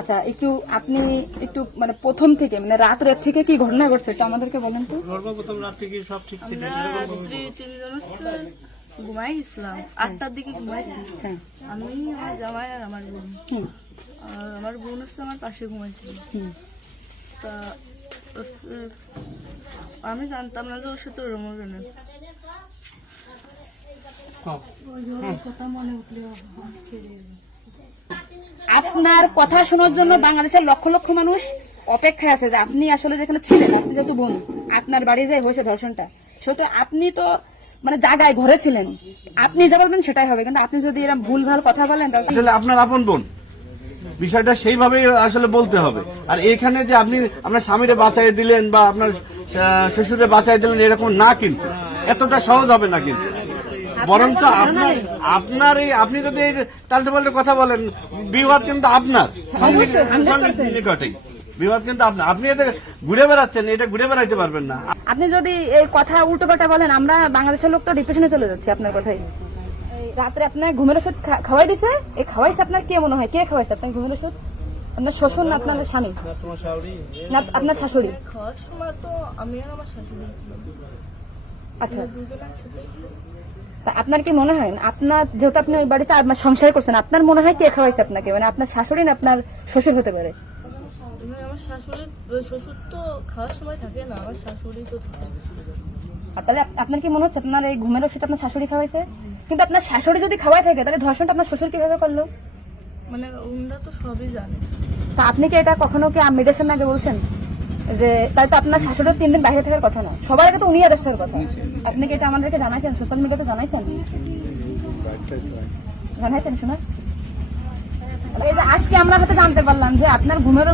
আচ্ছা, আপনি একটু মানে প্রথম থেকে মানে রাত থেকে কি ঘটনা ঘটছে একটু আমাদেরকে বলেন তো। সর্বপ্রথম রাত থেকে সব ঠিক ছিল। রাত্রি 3 ঘুমাই গেছিলাম, 8টার দিকে ঘুমাইছি। হ্যাঁ। আমি, আমার জামাই আর আমার বোন। হুম। আর আমার বোন হচ্ছে আমার পাশে ঘুমাইছিল। তা হচ্ছে আমি জানতাম না যে ওর সাথে ওরম হবে না। আপনার কথা শোনার জন্য বাংলাদেশের লক্ষ লক্ষ মানুষ অপেক্ষায় আছে যে আপনি আসলে যেখানে ছিলেন, আপনি যেহেতু বোন, আপনার বাড়ি যে হয়েছে ধর্ষণটা, সেহেতু আপনি তো মানে জায়গায় ঘরে ছিলেন, আপনি যা বলবেন সেটাই হবে। কিন্তু আপনি যদি এরকম ভুলভাল কথা বলেন তাহলে আসলে আপনার আপন বোন, বিষয়টা সেইভাবে আসলে বলতে হবে। আর এখানে যে আপনি আপনার স্বামীরে বাঁচাই দিলেন বা আপনার শ্বশুরে বাঁচাই দিলেন এরকম না, কিন্তু এতটা সহজ হবে না। কিন্তু বরঞ্চ আপনার এই আপনি যদি তাল্টে পাল্টে কথা বলেন, বিবাদ কিন্তু আপনার নিকটেই, বিবাদ কিন্তু আপনার। আপনি এটা ঘুরে বেড়াচ্ছেন, এটা ঘুরে বেড়াইতে পারবেন না। আপনি যদি এই কথা উল্টো পাল্টা বলেন, আমরা বাংলাদেশের লোক তো ডিপ্রেশনে চলে যাচ্ছে আপনার কথাই। রাত্রে আপনার ঘুমের ওষুধ খাওয়াই দিছে, এই খাওয়াইছে আপনার কে মনে হয়, কে খাওয়াইছে আপনার ঘুমের ওষুধ? আপনার শ্বশুর না আপনার স্বামী না আপনার শাশুড়ি? খাওয়ার সময় তো আমি আর আমার শাশুড়ি ছিলাম। আচ্ছা, দুজন একসাথে ছিলাম। তা আপনার কি মনে হয় আপনার যেহেতু আপনি ওই বাড়িতে আপনার সংসার করছেন, আপনার মনে হয় কে খাওয়াইছে আপনাকে? মানে আপনার শাশুড়ি না আপনার শ্বশুর হতে পারে? আমার শাশুড়ি, শ্বশুর তো খাওয়ার সময় থাকে না, আমার শাশুড়ি তো থাকে। আর তাহলে আপনার কি মনে হচ্ছে আপনার এই ঘুমের ওষুধ আপনার শাশুড়ি খাওয়াইছে? কিন্তু আপনার শাশুড়ি যদি খাওয়াই থাকে তাহলে ধর্ষণটা আপনার শ্বশুর কিভাবে করলো? মানে ওনারা তো সবই জানে। তা আপনি কি এটা কখনো কি মেয়েদের সামনে আগে বলছেন যে তাই তো আপনার শাশুড়ির 3 দিন বাইরে থাকার কথা না, সবার আগে তো উনি অ্যারেস্ট হওয়ার কথা? আপনি কি এটা আমাদেরকে জানাইছেন, সোশ্যাল মিডিয়াতে জানাইছেন? জানাইছেন শোনা? এই যে আজকে আমরা হয়তো জানতে পারলাম যে আপনার ঘুমের